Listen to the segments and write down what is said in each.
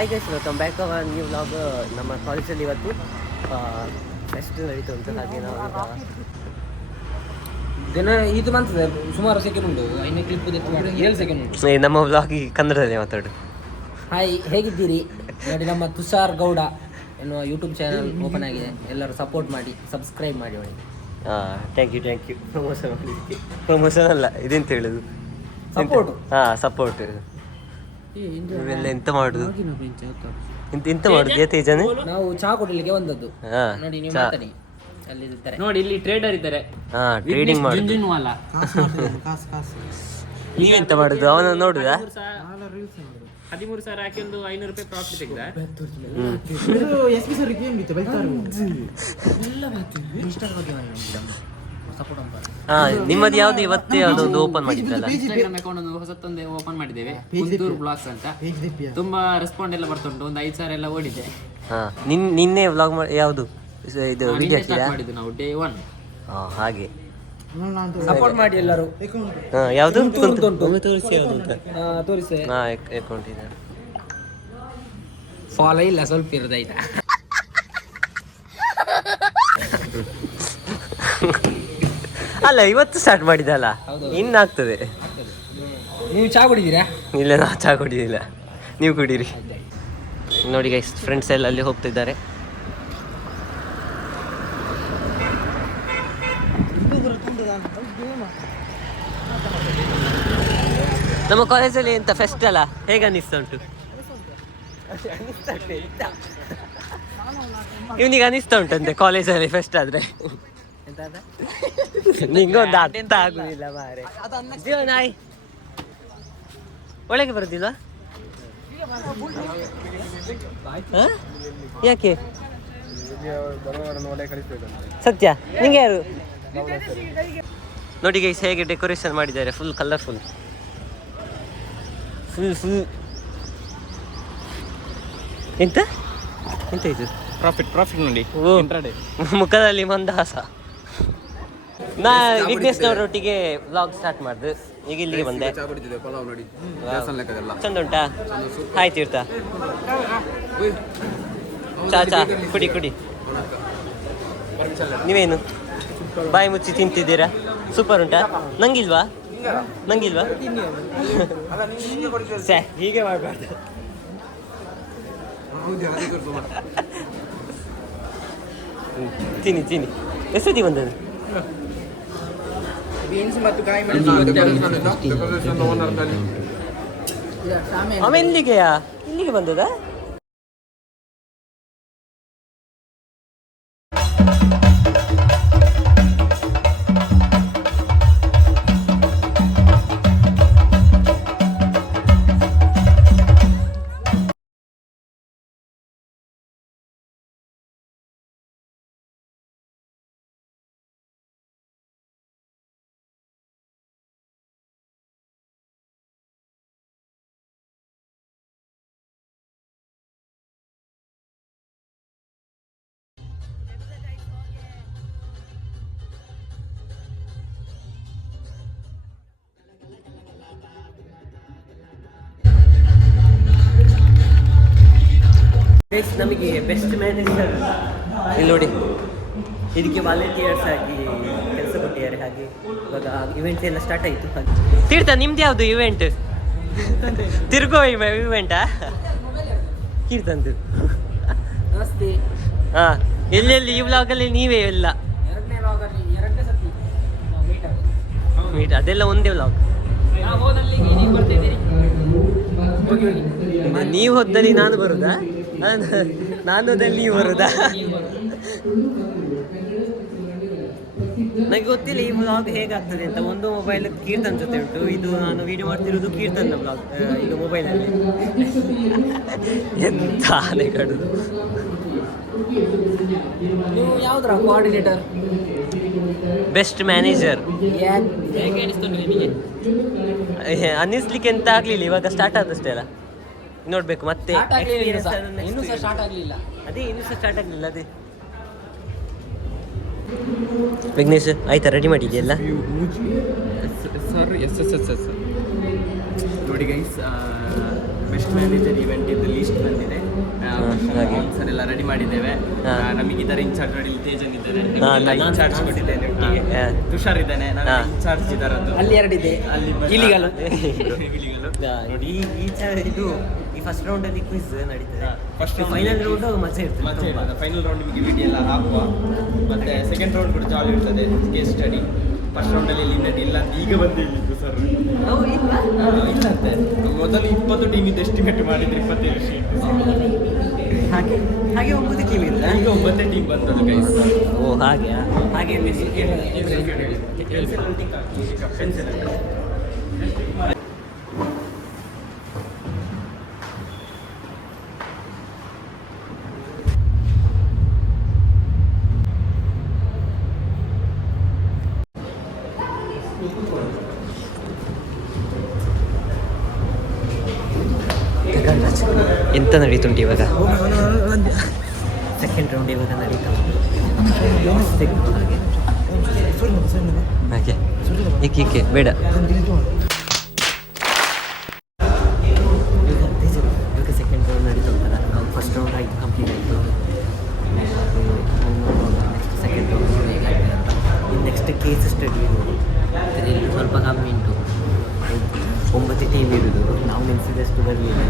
Hi guys, welcome back to our new vlog. ನಮ್ಮ ಕಾಲೇಜಲ್ಲಿ ಇವತ್ತು ಫೆಸ್ಟ್ ನಡೀತು ಉಂಟು. ಹಾಗೆ ನಾವು ಇದು ಬಂತದೆ ಸುಮಾರು ಸೆಕೆಂಡ್ ಉಂಟು, ಇನ್ನೇ ಕ್ಲಿಪ್ 7 ಸೆಕೆಂಡ್ ಉಂಟು. ನಮ್ಮ ವ್ಲಾಗಿಗೆ ಕನ್ನಡದಲ್ಲಿ ಮಾತಾಡು. ಹಾಯ್, ಹೇಗಿದ್ದೀರಿ? ನೋಡಿ, ನಮ್ಮ ತುಷಾರ್ ಗೌಡ ಎನ್ನುವ ಯೂಟ್ಯೂಬ್ ಚಾನಲ್ ಓಪನ್ ಆಗಿದೆ. ಎಲ್ಲರೂ ಸಪೋರ್ಟ್ ಮಾಡಿ, ಸಬ್ಸ್ಕ್ರೈಬ್ ಮಾಡಿ. ನೋಡಿ, ಥ್ಯಾಂಕ್ ಯು ಪ್ರಮೋಷನ್ ಮಾಡಲಿಕ್ಕೆ. ಪ್ರಮೋಷನ್ ಅಲ್ಲ, ಇದೆಂತ ಹೇಳುದು, ಸಪೋರ್ಟ್. ಸಪೋರ್ಟ್. ಇವೆಲ್ಲ ಎಂತ ಮಾಡುದು, ಎಂತ ಮಾಡುದು ತೇಜನ್? ನಾವು ಚಹಾ ಕೊಡ್ಲಿಕ್ಕೆ ಬಂದದ್ದು. ನೋಡಿ, ನೀವು ಮಾತಾಡಿ. ಅಲ್ಲಿ ಇದ್ದಾರೆ ನೋಡಿ, ಇಲ್ಲಿ ಟ್ರೇಡರ್ ಇದ್ದಾರೆ. ಟ್ರೇಡಿಂಗ್ ಮಾಡುದು. ನೀವೆಂತ ಮಾಡುದು? ಅವನ ನೋಡುದಾ? 13,000 ಹಾಕಿ ಒಂದು 500 ರೂಪಾಯಿ ಪ್ರಾಫಿಟ್ ತೆಗ್ದ. ನಿಮ್ಮದು ಯಾವ್ದು ಇವತ್ತೇ ಯಾವ್ದೊಂದು ಓಪನ್ ಮಾಡಿದ್ರಲ್ಲ? ಇನ್ಸ್ಟಾಗ್ರಾಮ್ ಅಕೌಂಟ್ ಒಂದು ಹೊಸತ್ತೊಂದು ಓಪನ್ ಮಾಡಿದ್ದೇವೆ, ಕುಂತೂರು ಬ್ಲಾಗ್ಸ್ ಅಂತ. ತುಂಬಾ ರೆಸ್ಪಾಂಡ್ ಎಲ್ಲ ಬರ್ತುಂಟು. ಒಂದು 5,000 ಎಲ್ಲ ಓಡಿದೆ. ನಿನ್ನೆ ವ್ಲಾಗ್ ಯಾವುದು ಇದು ವಿಡಿಯೋ ಹಾಕಿದಾ? ಮಾಡಿದ್ದು ನಾವು ಡೇ 1. ಹಾಗೆ ಸಪೋರ್ಟ್ ಮಾಡಿ ಎಲ್ಲರೂ. ಯಾವುದು ತೋರಿಸಿ. ಅಕೌಂಟ್ ಇದೆ, ಫಾಲೋ ಇಲ್ಲ, ಸ್ವಲ್ಪ ಇರೋದಾಯ್ತಾ? ಅಲ್ಲ, ಇವತ್ತು ಸ್ಟಾರ್ಟ್ ಮಾಡಿದಲ್ಲ, ಇನ್ನಾಗ್ತದೆ. ನೀವು ಚಹಾ ಕುಡಿದೀರಾ? ಇಲ್ಲ, ನಾ ಚಹಾ ಕುಡಿದಿಲ್ಲ, ನೀವು ಕುಡೀರಿ. ನೋಡಿ ಗೈಸ್, ಫ್ರೆಂಡ್ಸ್ ಎಲ್ಲ ಅಲ್ಲಿ ಹೋಗ್ತಿದ್ದಾರೆ. ನಮ್ಮ ಕಾಲೇಜಲ್ಲಿ ಎಂತ ಫೆಸ್ಟ್ ಅಲ್ಲ, ಹೇಗೆ ಅನ್ನಿಸ್ತಾ ಉಂಟು? ಇವನಿಗೆ ಅನ್ನಿಸ್ತಾ ಉಂಟಂತೆ ಕಾಲೇಜಲ್ಲಿ ಫೆಸ್ಟ್ ಆದ್ರೆ. ನಿಂಗೊಂದು ಅರ್ಥ ಆಗುದಿಲ್ಲ ಮಾರೆ. ನಾಯಿ ಒಳಗೆ ಬರುದಿಲ್ಲ ಯಾಕೆ? ಸತ್ಯ, ನಿಂಗೆ ಯಾರು? ನೋಡಿ ಗೈಸ್, ಹೇಗೆ ಡೆಕೋರೇಷನ್ ಮಾಡಿದ್ದಾರೆ, ಫುಲ್ ಕಲರ್ಫುಲ್. ಫುಲ್ ಎಂತ ಎಂತ ಇದು? ಪ್ರಾಫಿಟ್ ನೋಡಿ. ಮುಖದಲ್ಲಿ ಮಂದಹಾಸ. ನಾ ವಿಘ್ನೇಶ್ನವರೊಟ್ಟಿಗೆ ವ್ಲಾಗ್ ಸ್ಟಾರ್ಟ್ ಮಾಡಿದೆ. ಈಗ ಇಲ್ಲಿಗೆ ಬಂದೆ. ಚಂದ ಉಂಟಾ? ಹಾಯ್ ತೀರ್ಥ, ಚಾ ಕುಡಿ. ನೀವೇನು ಬಾಯಿ ಮುಚ್ಚಿ ತಿಂತಿದ್ದೀರಾ? ಸೂಪರ್ ಉಂಟಾ? ನಂಗಿಲ್ವಾ? ಹೀಗೆ ಮಾಡಬಾರ್ದು. ತಿನ್ನಿ ಎಷ್ಟೊತ್ತಿಗೆ ಬಂದದ್ದು? ಆಮೇಲೆ ಇಲ್ಲಿಗೆ ಬಂದದಾ? ನಮಗೆ ಬೆಸ್ಟ್ ಮ್ಯಾನೇಜರ್ ಇಲ್ಲಿ ನೋಡಿ, ಇದಕ್ಕೆ ವಾಲಂಟಿಯರ್ಸ್ ಆಗಿ ಕೆಲಸ ಕೊಟ್ಟಿದ್ದಾರೆ. ಹಾಗೆ ಇವಾಗ ಇವೆಂಟ್ ಎಲ್ಲ ಸ್ಟಾರ್ಟ್ ಆಯಿತು. ಹಾಗೆ ತೀರ್ಥ, ನಿಮ್ದು ಯಾವುದು ಇವೆಂಟ್? ತಿರ್ಗೋ ಇವೆಂಟಾ? ಕೀರ್ತಂದು ನಮಸ್ತೆ. ಎಲ್ಲೆಲ್ಲಿ ಈ ವ್ಲಾಗಲ್ಲಿ ನೀವೇ ಎಲ್ಲ ಮೀಟ್, ಅದೆಲ್ಲ ಒಂದೇ ವ್ಲಾಗ್. ನೀವು ಹೋದಲ್ಲಿ ನಾನು ಬರುದಾ? ನಾನು ಹೋದಲ್ಲಿ ನೀವು ಬರುದಾ? ನನಗೆ ಗೊತ್ತಿಲ್ಲ ಈ ವ್ಲಾಗ್ ಹೇಗಾಗ್ತದೆ ಅಂತ. ಒಂದು ಮೊಬೈಲ್ ಕೀರ್ತನ್ ಜೊತೆ ಉಂಟು, ಇದು ನಾನು ವಿಡಿಯೋ ಮಾಡ್ತಿರೋದು ಕೀರ್ತನ್ನ ವ್ಲಾಗ್ ಈಗ ಮೊಬೈಲಲ್ಲಿ. ಎಂತ ಆನೆಗಳು. ನೀವು ಯಾವ್ದ್ರ ಕೋಆರ್ಡಿನೇಟರ್? Best manager. ಹೇಗೆ ಅನಿಸ್ತು ನಿಮಗೆ? ಅನ್ನಿಸ್ಲಿಕ್ಕೆ ಎಂತ ಆಗ್ಲಿಲ್ಲ, ಇವಾಗ ಸ್ಟಾರ್ಟ್ ಆದಷ್ಟೇ ಅಲ್ಲ, ನೋಡ್ಬೇಕು ಮತ್ತೆ. ಇನ್ನೂ ಸಹ ಸ್ಟಾರ್ಟ್ ಆಗಲಿಲ್ಲ. ಅದೇ ವಿಘ್ನೇಶ್ ಆಯ್ತಾ? ರೆಡಿ ಮಾಡಿದ್ಯಲ್ಲ? ಸರ್, ಎಸ್ ನೋಡಿ ಗೈಸ್, ಬೆಸ್ಟ್ ಮ್ಯಾನೇಜರ್ ಇವೆಂಟ್ ಇದು ಲೀಸ್ಟ್ ಬಂದಿದೆ. ಸರ್ ಎಲ್ಲ ರೆಡಿ ಮಾಡಿದ್ದೇವೆ. ನಮಗೆ ಇದರ ಇನ್ಚಾರ್ಜ್ ನೋಡಿ ತೇಜನ್ ಇದ್ದಾರೆ, ಇನ್ಚಾರ್ಜ್ ಕೊಟ್ಟಿದ್ದೇನೆ. ಒಟ್ಟಿಗೆ ತುಷಾರ್ ಇದ್ದಾನೆ, ಇನ್ಚಾರ್ಜ್ ಇದ್ದಾರದ್ದು. ಅಲ್ಲಿ ಎರಡಿದೆ, ಅಲ್ಲಿ ಇಲಿಗಳು ನೋಡಿ ಇದು ಈ ಫಸ್ಟ್ ರೌಂಡ್ ಅಲ್ಲಿ ಕ್ವಿಜ್ ನಡೀತದೆ. ಫಸ್ಟ್ ಫೈನಲ್ ರೌಂಡ್ ಮಜಾ ಇರ್ತದೆ. ಫೈನಲ್ ರೌಂಡ್ ನಿಮಗೆ ವಿಡಿಯೋ ಎಲ್ಲ ಹಾಕುವ. ಮತ್ತೆ ಸೆಕೆಂಡ್ ರೌಂಡ್ ಕೂಡ ಜಾಲಿ ಇರ್ತದೆ, ಕೇಸ್ ಸ್ಟಡಿ. ಫಸ್ಟ್ ರೌಂಡಲ್ಲಿ ಎಲಿಮಿನೇಟ್ ಇಲ್ಲ ಅಂತ ಈಗ ಬಂದಿದ್ದು ಸರ್. ಇಲ್ಲಂತೆ ಮೊದಲು 20 ಟೀಮ್ ಇದ್ದು ಎಸ್ಟಿಮೇಟ್ ಮಾಡಿದ್ರೆ 27 ಶೀಟ್. ಹಾಗೆ 9 ಟೀಮ್ ಇಲ್ಲ, ಈಗ 9 ಟೀಮ್ ಬಂದದ್ದು ಗೈಸ್. ಓ ಹಾಗೆ ಹಾಗೆ ಎಂತ ನಡೀತುಂಟು ಇವಾಗ? ಸೆಕೆಂಡ್ ರೌಂಡ್ ಇವಾಗ ನಡೀತಾ ಹಾಗೆ ಏಕೆ ಬೇಡ. ಇವಾಗ ಸೆಕೆಂಡ್ ರೌಂಡ್ ನಡೀತಾ ಉಂಟಲ್ಲ, ನಾವು ಫಸ್ಟ್ ರೌಂಡ್ ಆಯಿತು, ಕಂಪ್ಲೀಟ್ ಆಯಿತು. ನೆಕ್ಸ್ಟ್ ಸೆಕೆಂಡ್ ರೌಂಡ್ ಹೇಗಾಗ್ತದೆ ಅಂತ. ನೆಕ್ಸ್ಟ್ ಕೇಸ್ ಸ್ಟಡಿ ಅದರಲ್ಲಿ ಸ್ವಲ್ಪ ಕಮ್ಮಿ ಉಂಟು. 9 ಟೀಮ್ ಇರೋದು, ನಾವು ನೆನೆಸಿದಷ್ಟು ಬರಲಿಲ್ಲ.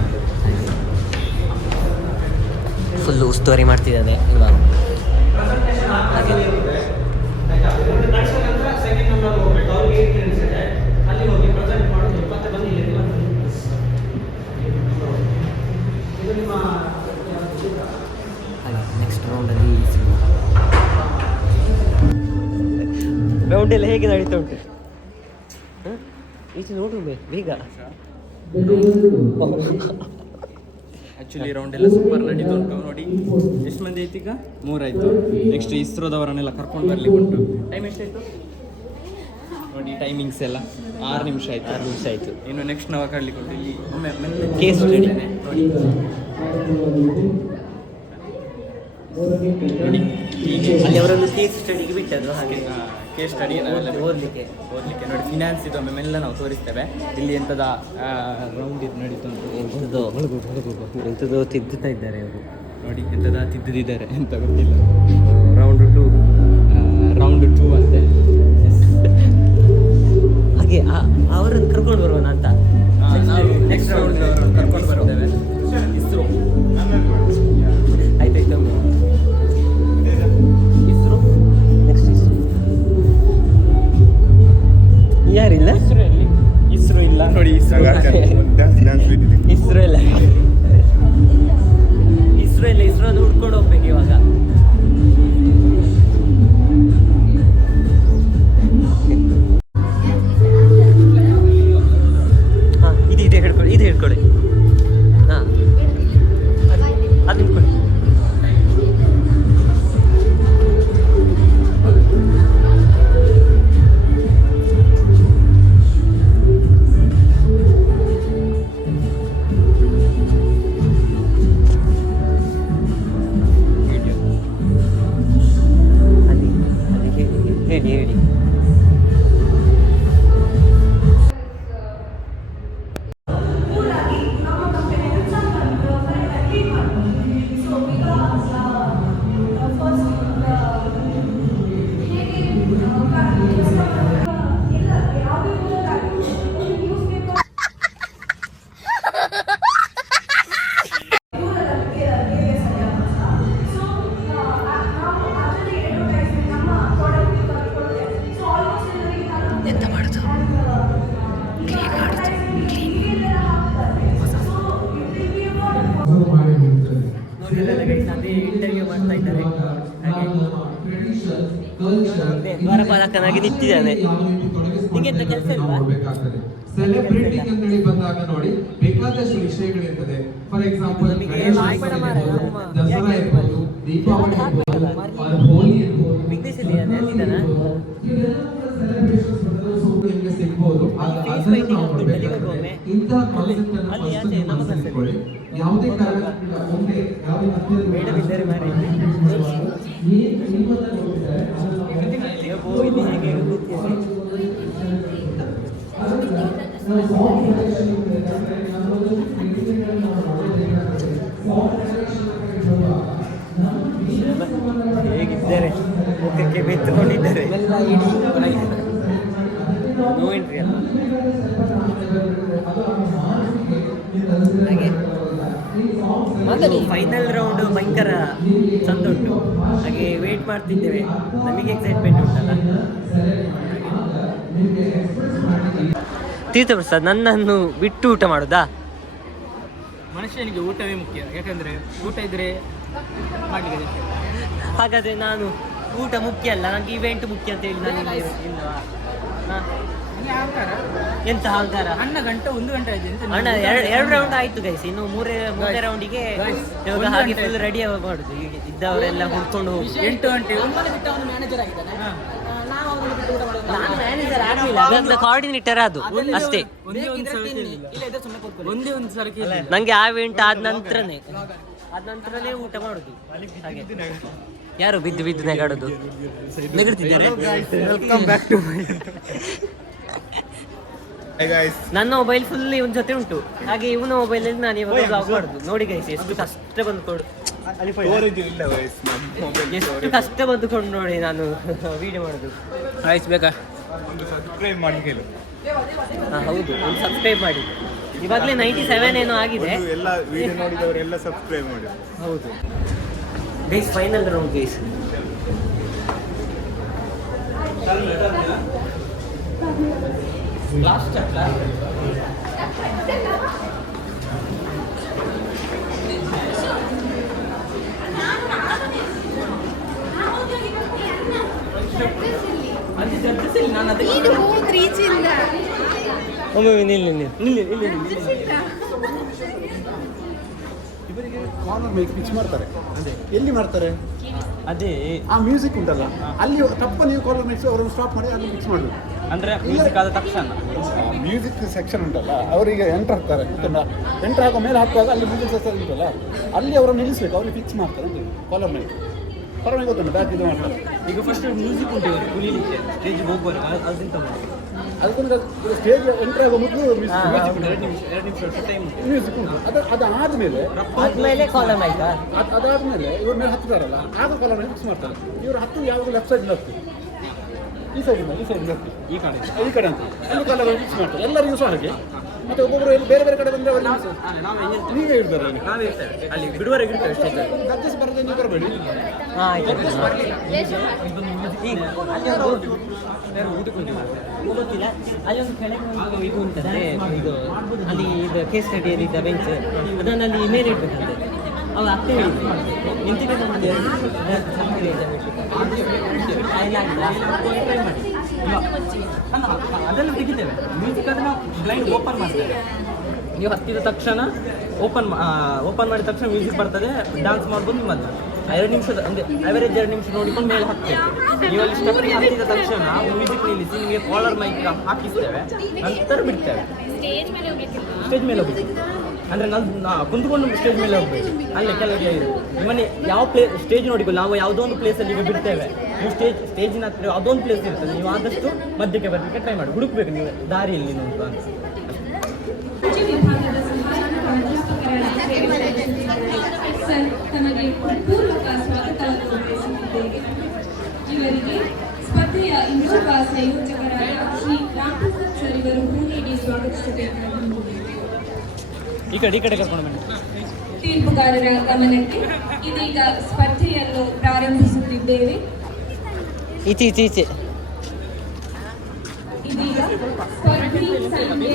ಫುಲ್ಲು ಉಸ್ತುವಾರಿ ಮಾಡ್ತಿದ್ದಾನೆ ಅಲ್ವಾ? ಹಾಗೆ ನೆಕ್ಸ್ಟ್ ರೌಂಡಲ್ಲಿ ರೌಂಡ್ ಎಲ್ಲ ಹೇಗೆ ನಡೀತಾ ಉಂಟು? ಈಚೆ ನೋಡು ಬೇಗ. ಆ್ಯಕ್ಚುಲಿ ರೌಂಡ್ ಎಲ್ಲ ಸೂಪರ್ ನಡೀತಾ ಉಂಟು. ನೋಡಿ ಎಷ್ಟು ಮಂದಿ ಆಯ್ತು ಈಗ? 3 ಆಯಿತು. ನೆಕ್ಸ್ಟ್ ಇಸ್ರೋದವರನ್ನೆಲ್ಲ ಕರ್ಕೊಂಡು ಬರ್ಲಿಕ್ಕೆ ಉಂಟು. ಟೈಮ್ ಎಷ್ಟಾಯಿತು ನೋಡಿ, ಟೈಮಿಂಗ್ಸ್ ಎಲ್ಲ 6 ನಿಮಿಷ ಆಯಿತು. 6 ನಿಮಿಷ ಆಯಿತು. ಇನ್ನು ನೆಕ್ಸ್ಟ್ ನಾವು ಕಡ್ಲಿಕ್ಕೆ ಉಂಟು. ಇಲ್ಲಿ ಒಮ್ಮೆ ಕೇಸ್ ಸ್ಟಡಿ ನೋಡಿ ನೋಡಿ ಹೀಗೆ ಅಲ್ಲಿ ಅವರನ್ನು ಕೇಸ್ ಸ್ಟಡಿಗೆ ಬಿಟ್ಟದ್ದು. ಹಾಗೆ ಕೇಸ್ ಸ್ಟಡಿ ಓದಲಿಕ್ಕೆ ನೋಡಿ. ಫಿನಾನ್ಸ್ ಇದು ಒಮ್ಮೆಲ್ಲ ನಾವು ತೋರಿಸ್ತೇವೆ. ಇಲ್ಲಿ ಎಂಥದ ರೌಂಡ್ ಇದು ನಡೀತಾ ಉಂಟು. ಎಂಥದ್ದು ತಿದ್ದುತ್ತಾ ಇದ್ದಾರೆ ಅವರು. ನೋಡಿ ಎಂಥದ ತಿದ್ದಿದ್ದಾರೆ ಅಂತ ಗೊತ್ತಿಲ್ಲ. ರೌಂಡ್ 2 ಅಂತೆ. ಹಾಗೆ ಅವರನ್ನು ಕರ್ಕೊಂಡು ಬರುವನ ಅಂತ. ನೆಕ್ಸ್ಟ್ ರೌಂಡ್ ಕರ್ಕೊಂಡು ಬರ್ತೇವೆ. ಇಸ್ರೋ ಆಯ್ತಾಯ್ತು. ಇಸ್ರೋ ನೆಕ್ಸ್ಟ್ ಯಾರಿಲ್ಲ? ಇಸ್ರೋ ಇಲ್ಲ ನೋಡಿ. ಇಸ್ರೋ ಇಲ್ಲ. ಇಸ್ರೋನ ಹುಡ್ಕೊಂಡು ಹೋಗ್ಬೇಕು ಇವಾಗ. ಹಾಂ ಇದು ಹಿಡ್ಕೊಳ್ಳಿ. ಹಾಂ ಅದು ನಿಂತ್ಕೊಳ್ಳಿ. ಹೇಳಿ. ಎಂತ ಮಾಡುದು? ಅದೇ ಇಂಟರ್ವ್ಯೂ ಮಾಡ್ತಾ ಇದ್ದಾರೆ. ದ್ವಾರಪಾಲಕನಾಗಿ ನಿಂತಿದ್ದಾನೆ. ನಿಂಗೆಂತ ಕೆಲಸ ಇಲ್ವಾ? ಸೆಲೆಬ್ರೇಟಿಂಗ್ ಅಂತ ಹೇಳಿ ಬಂದಾಗ ನೋಡಿ ಬೇಕಾದಷ್ಟು ವಿಷಯಗಳಿರ್ತದೆ. ಫಾರ್ ಎಕ್ಸಾಂಪಲ್ ದಸರಾ ಇರ್ಬೋದು, ದೀಪಾವಳಿ ಇರ್ಬೋದು, ಹೋಲಿ ಇರ್ಬೋದು, ನಿಮಗೆ ಸಿಗ್ಬೋದು. ಇಂತಹ ಕಾನ್ಸೆಪ್ಟ್ ಅನ್ನು ಯಾವುದೇ ಕಾರಣಕ್ಕಿಲ್ಲ. ಒಮ್ಮೆ ಯಾವುದೇ ಅಲ್ಲಿ ಮೆತ್ತುಕೊಂಡಿದ್ದಾರೆ. ಎಲ್ಲ ಇಡೀ ನೋ ಎಂಟ್ರಿ ಅಲ್ಲ ಹಾಗೆ ಮಾತಾಡಿ. ಫೈನಲ್ ರೌಂಡ್ ಭಯಂಕರ ಚಂದ ಉಂಟು. ಹಾಗೆ ವೇಟ್ ಮಾಡ್ತಿದ್ದೇವೆ, ನಮಗೆ ಎಕ್ಸೈಟ್ಮೆಂಟ್ ಉಂಟಲ್ಲ. ತೀರ್ಥಪ್ರಸಾದ್, ನನ್ನನ್ನು ಬಿಟ್ಟು ಊಟ ಮಾಡೋದಾ? ಮನುಷ್ಯನಿಗೆ ಊಟವೇ ಮುಖ್ಯ, ಯಾಕಂದ್ರೆ ಊಟ ಇದ್ರೆ ಮಾಡ್ಲಿಕ್ಕೆ. ಹಾಗಾದ್ರೆ ನಾನು ಊಟ ಮುಖ್ಯ ಅಲ್ಲ, ನನಗೆ ಇವೆಂಟ್ ಮುಖ್ಯ ಅಂತ ಹೇಳಿ ನಾನು ಇಲ್ಲಿ ಇಲ್ವಾ? ಎಂತ ಅಹಂಕಾರ? ಅಣ್ಣ ಗಂಟೆ 1 ಗಂಟೆ ಆಯ್ತು ಎಂತ ಅಣ್ಣ, ಎರಡು ರೌಂಡ್ ಆಯ್ತು ಗೈಸ್, ಇನ್ನು ಮೂರನೇ ರೌಂಡಿಗೆ ಇವಾಗ ಹಾಗೆ ಫುಲ್ ರೆಡಿ ಮಾಡುದು. ಈಗ ಇದ್ದವರೆಲ್ಲ ಹುಡ್ಕೊಂಡು ಹೋಗಿ 8 ಗಂಟೆ ಒಮ್ಮೆ ಬಿಟ್ಟು ಅವನು ಮ್ಯಾನೇಜರ್ ಆಗಿದ್ದಾನೆ. ನಾವು ಅವನಿಗೆ ಬಿಟ್ಟು ಊಟ ಮಾಡೋದು. ನಾನು ಮ್ಯಾನೇಜರ್ ಆಗಲಿಲ್ಲ, ಕೋಆರ್ಡಿನೇಟರ್ ಅದು ಅಷ್ಟೇ. ಒಂದೇ ಒಂದು ಸಲ ನಂಗೆ ಆ ಇವೆಂಟ್ ಆದ ನಂತರನೇ ಊಟ ಮಾಡುದು. ಹಾಗೆ ಯಾರು ಬಿದ್ದು ಬಿದ್ದು ನೆಗಾಡೋದು ನೆಗಡ್ತಿದ್ದಾರೆ. Welcome back to my. ನನ್ನ ಮೊಬೈಲ್ ಫುಲ್ ಇವನ್ ಜೊತೆ ಉಂಟು, ಹಾಗೆ ಇವನ ಮೊಬೈಲ್ ಅಲ್ಲಿ ನಾನು ಇವಾಗ ಬ್ಲಾಗ್ ಮಾಡುದು. ನೋಡಿ ಗೈಸ್, ಎಷ್ಟು ಕಷ್ಟ ಬಂದುಕೊಂಡು ಎಷ್ಟು ಕಷ್ಟ ಬಂದುಕೊಂಡು ನೋಡಿ ನಾನು ವಿಡಿಯೋ ಮಾಡುದು. ಬೇಕಾ? ಹೌದು, ಒಂದು ಸಬ್ಸ್ಕ್ರೈಬ್ ಮಾಡಿ. ಇವಾಗಲೇ 97 ಏನೋ ಆಗಿದೆ. ಎಲ್ಲ ವಿಡಿಯೋ ನೋಡಿದವರೆಲ್ಲ ಸಬ್ಸ್ಕ್ರೈಬ್ ಮಾಡಿ. ಹೌದು guys, final round guys. Last ಒಮ್ಮೆ ನಿಲ್ಲಿ ಇವರಿಗೆ ಕಾರ್ನರ್ ಮೈಕ್ ಫಿಕ್ಸ್ ಮಾಡ್ತಾರೆ. ಎಲ್ಲಿ ಮಾಡ್ತಾರೆ? ಅದೇ ಆ ಮ್ಯೂಸಿಕ್ ಉಂಟಲ್ಲ, ಅಲ್ಲಿ ತಪ್ಪ ನೀವು ಕಾರ್ನರ್ ಮೈಕ್ಸ್ ಅವರನ್ನು ಸ್ಟಾಪ್ ಮಾಡಿ ಅಲ್ಲಿ ಫಿಕ್ಸ್ ಮಾಡಬೇಕು. ಅಂದ್ರೆ ಮ್ಯೂಸಿಕ್ ಆದ ತಕ್ಷಣ ಮ್ಯೂಸಿಕ್ ಸೆಕ್ಷನ್ ಉಂಟಲ್ಲ, ಅವರಿಗೆ ಎಂಟರ್ ಆಗ್ತಾರೆ. ಎಂಟರ್ ಆಗೋ ಮೇಲೆ ಹಾಕುವಾಗ ಅಲ್ಲಿ ಮ್ಯೂಸಿಕ್ ಸೆಕ್ಷನ್ ಉಂಟಲ್ಲ, ಅಲ್ಲಿ ಅವರನ್ನು ನಿಲ್ಲಿಸ್ಬೇಕು. ಅವ್ರಿಗೆ ಫಿಕ್ಸ್ ಮಾಡ್ತಾರೆ ಅಂತ ಕಾಲರ್ ಮೈಕ್. ಕಾಲರ್ ಮೈಕ್ ಗೊತ್ತುಂಟು, ಬ್ಯಾಕ್ ಇದು ಮಾಡ್ತಾರೆ. ಈಗ ಫಸ್ಟ್ ಮ್ಯೂಸಿಕ್ ಉಂಟು ಕುಲಿಲಿಕ್ಕೆ, ಸ್ಟೇಜ್ ಹೋಗುವಾಗ ಅದೆಂತ ಮಾಡಿ ಅದಕ್ಕೊಂದು ಸ್ಟೇಜ್ ಎಂಟರ್ ಆಗೋ ಮೊದಲು ಎರಡು ನಿಮಿಷ ಟೈಮ್ ಮ್ಯೂಸಿಕ್ ಉಂಟು. ಅದಾದ್ಮೇಲೆ ಆದ್ಮೇಲೆ ಕಾಲಮ್ ಆಯ್ತಾ? ಅದಾದ್ಮೇಲೆ ಇವ್ರ ಮೇಲೆ ಹತ್ತಿದಾರಲ್ಲ, ಆಗ ಕಾಲರ್ ಮೈಕ್ ಫಿಕ್ಸ್ ಮಾಡ್ತಾರೆ. ಇವರು ಹತ್ತು ಯಾವಾಗ ಲೆಫ್ಟ್ ಸೈಡ್ ಲೆಫ್ಟ್, ಈ ಸೈಡ್ ಲೆಫ್ಟ್, ಈ ಕಡೆ ಅಂತ ಅಲ್ಲಿ ಕಾಲರ್ ಮೈಕ್ ಫಿಕ್ಸ್ ಮಾಡ್ತಾರೆ. ಎಲ್ಲರಿಗೂ ಸಹ ಹಾಗೆ. ಮತ್ತೆ ಒಬ್ಬೊಬ್ಬರು ಬೇರೆ ಬೇರೆ ಕಡೆ ಬಂದರೆ ನೀವೇ ಇರ್ತಾರೆ ಅಲ್ಲಿ ಬಿಡುವರೆಗೆ ಇರ್ತೇವೆ ಸ್ಟೇಜ್. ಜಡ್ಜಸ್ ಬರದೆ ನೀವು ಬರಬೇಡಿ. ಗೊತ್ತಿಲ್ಲ, ಅಲ್ಲಿ ಒಂದು ಕೆಳಗೆ ಒಂದು ಇದು ಉಂಟಂತೆ, ಇದು ಅಲ್ಲಿ ಇದು ಕೇಸ್ ಸ್ಟಡಿಯಲ್ಲಿ ಇದ್ದ ಬೆಂಚ್, ಅದನ್ನು ಅಲ್ಲಿ ಮೇಲೆ ಇಡ್ಬೇಕಂತೆ. ಅವು ಅತ್ತೆ ಹೇಳಿದ್ರು ನಿಂತಿಗೆ ಅದನ್ನು ತೆಗಿತೇವೆ. ಮ್ಯೂಸಿಕ್ ಅದನ್ನು ನಾವು ಬ್ಲೈಂಡ್ ಓಪನ್ ಮಾಡ್ತೇವೆ. ನೀವು ಹತ್ತಿದ ತಕ್ಷಣ ಓಪನ್ ಮಾಡಿದ ತಕ್ಷಣ ಮ್ಯೂಸಿಕ್ ಬರ್ತದೆ, ಡ್ಯಾನ್ಸ್ ಮಾಡ್ಬೋದು. ನಿಮ್ಮದು 2 ನಿಮಿಷದ ಅಂದರೆ ಅವರೇಜ್ 2 ನಿಮಿಷ ನೋಡಿಕೊಂಡು ಮೇಲೆ ಹಾಕ್ತೇವೆ. ನೀವು ಅಲ್ಲಿ ಸ್ಟೆಪ್ಪಿಗೆ ಹತ್ತಿದ ತಕ್ಷಣ ಮ್ಯೂಸಿಕ್ ನಿಲ್ಲಿಸಿ ನಿಮಗೆ ಕಾಲರ್ ಮೈಕ್ ಹಾಕಿಸ್ತೇವೆ, ನಂತರ ಬಿಡ್ತೇವೆ. ಸ್ಟೇಜ್ ಮೇಲೆ ಹೋಗ್ಬೇಕು ಅಂದರೆ ನಾವು ಕುಂತ್ಕೊಂಡು ಸ್ಟೇಜ್ ಮೇಲೆ ಹೋಗ್ಬೇಕು. ಅಲ್ಲೇ ಕೆಳಗೆ ನಿಮ್ಮನೆ ಯಾವ ಸ್ಟೇಜ್ ನೋಡಿಕೊಳ್ಳಿ, ನಾವು ಯಾವುದೋ ಒಂದು ಪ್ಲೇಸಲ್ಲಿ ಈಗ ಬಿಡ್ತೇವೆ. ನೀವು ಸ್ಟೇಜಿನ ಹತ್ತಿರ ಯಾವುದೋ ಒಂದು ಪ್ಲೇಸ್ ಇರ್ತದೆ, ನೀವು ಆದಷ್ಟು ಮಧ್ಯಕ್ಕೆ ಬರಲಿಕ್ಕೆ ಟ್ರೈ ಮಾಡಿ, ಹುಡುಕ್ಬೇಕು ನೀವು ದಾರಿಯಲ್ಲಿ ಅಂತ. ಸರ್, ತಮಗೆ ಪೂರ್ವಕ ಸ್ವಾಗತವನ್ನು ಬಯಸುತ್ತಿದ್ದೇವೆ. ಇವರಿಗೆ ಸ್ಪರ್ಧೆಯ ಇಂಡೋರ್ ಕ್ಲಾಸ್ ಸಂಯೋಜಕರಾದ ಶ್ರೀ ರಾಮಪ್ರಸಾದ್ ಸರ್ ಇವರು ಹೂ ನೀಡಿ ಸ್ವಾಗತಿಸಬೇಕಾಗಿ ಈ ಕಡೆ ಕರ್ಕೊಂಡು ಬನ್ನಿ. ತೀರ್ಪುಗಾರರ ಗಮನಕ್ಕೆ ಇದೀಗ ಸ್ಪರ್ಧೆಯನ್ನು ಪ್ರಾರಂಭಿಸುತ್ತಿದ್ದೇವೆ. ಈಚೆ ಇದೀಗ ಸ್ಪರ್ಧೆ ಸಂಖ್ಯೆ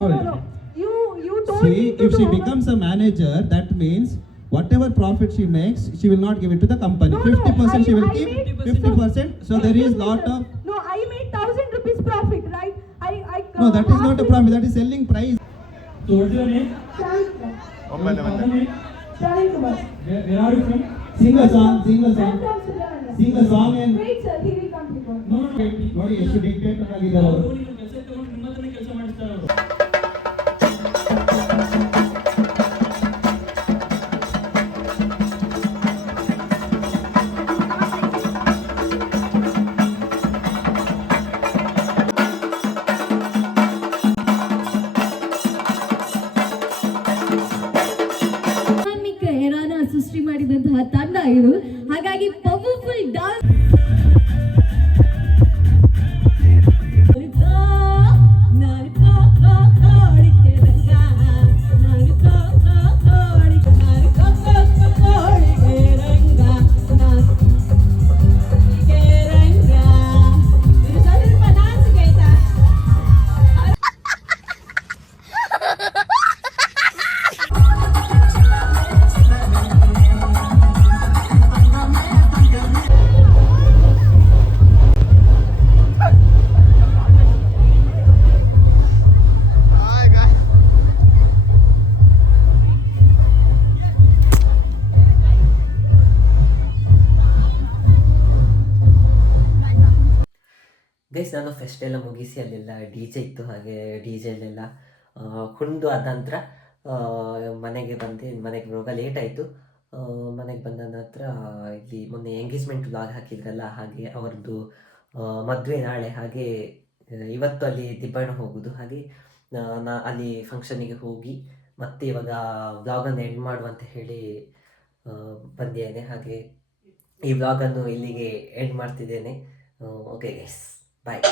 1. You told me if she becomes a manager, that means whatever profit she makes, she will not give it to the company. 50% she will keep, 50%. So there is lot of. No, I made 1,000 rupees profit, right? No, that is not a profit. That is selling price. So what's your name? Where are you from? Sing a song. Sing a song and. Wait, sir, he will come before. No, ನೋಡಿ ಎಷ್ಟು dictator ಆಗಿದ್ದಾರೆ ಅವರು. ಕೆಲಸ ತಗೊಂಡು ನಿಮ್ಮ ಹತ್ರನೇ ಕೆಲಸ ಮಾಡಿಸ್ತಾರೆ ಅವರು. ಹೆರಾನ ಸೃಷ್ಟಿ ಮಾಡಿದಂತಹ ತಂಡ ಇದು. ಹಾಗಾಗಿ ಪವರ್ಫುಲ್ ಡಾನ್ಸ್ ಗೈಸ್, ನಾನು ಫೆಸ್ಟ್ ಎಲ್ಲ ಮುಗಿಸಿ ಅಲ್ಲೆಲ್ಲ ಡಿ ಜೆ ಇತ್ತು. ಹಾಗೆ ಡಿ ಜೆಲ್ಲೆಲ್ಲ ಕುಣಿದು ಆದ ನಂತರ ಮನೆಗೆ ಬರುವಾಗ ಲೇಟ್ ಆಯಿತು. ಮನೆಗೆ ಬಂದ ನಂತರ ಇಲ್ಲಿ ಮೊನ್ನೆ ಎಂಗೇಜ್ಮೆಂಟ್ ವ್ಲಾಗ್ ಹಾಕಿದ್ರಲ್ಲ, ಹಾಗೆ ಅವ್ರದ್ದು ಮದುವೆ ನಾಳೆ. ಹಾಗೆ ಇವತ್ತು ಅಲ್ಲಿ ದಿಬ್ಬಣ್ಣ ಹೋಗೋದು. ಹಾಗೆ ಅಲ್ಲಿ ಫಂಕ್ಷನಿಗೆ ಹೋಗಿ ಮತ್ತೆ ಇವಾಗ ವ್ಲಾಗನ್ನು ಎಂಡ್ ಮಾಡುವಂತ ಹೇಳಿ ಬಂದಿದ್ದೇನೆ. ಹಾಗೆ ಈ ವ್ಲಾಗನ್ನು ಇಲ್ಲಿಗೆ ಎಂಡ್ ಮಾಡ್ತಿದ್ದೇನೆ. ಓಕೆ ಗೈಸ್, ಬಾಯ್.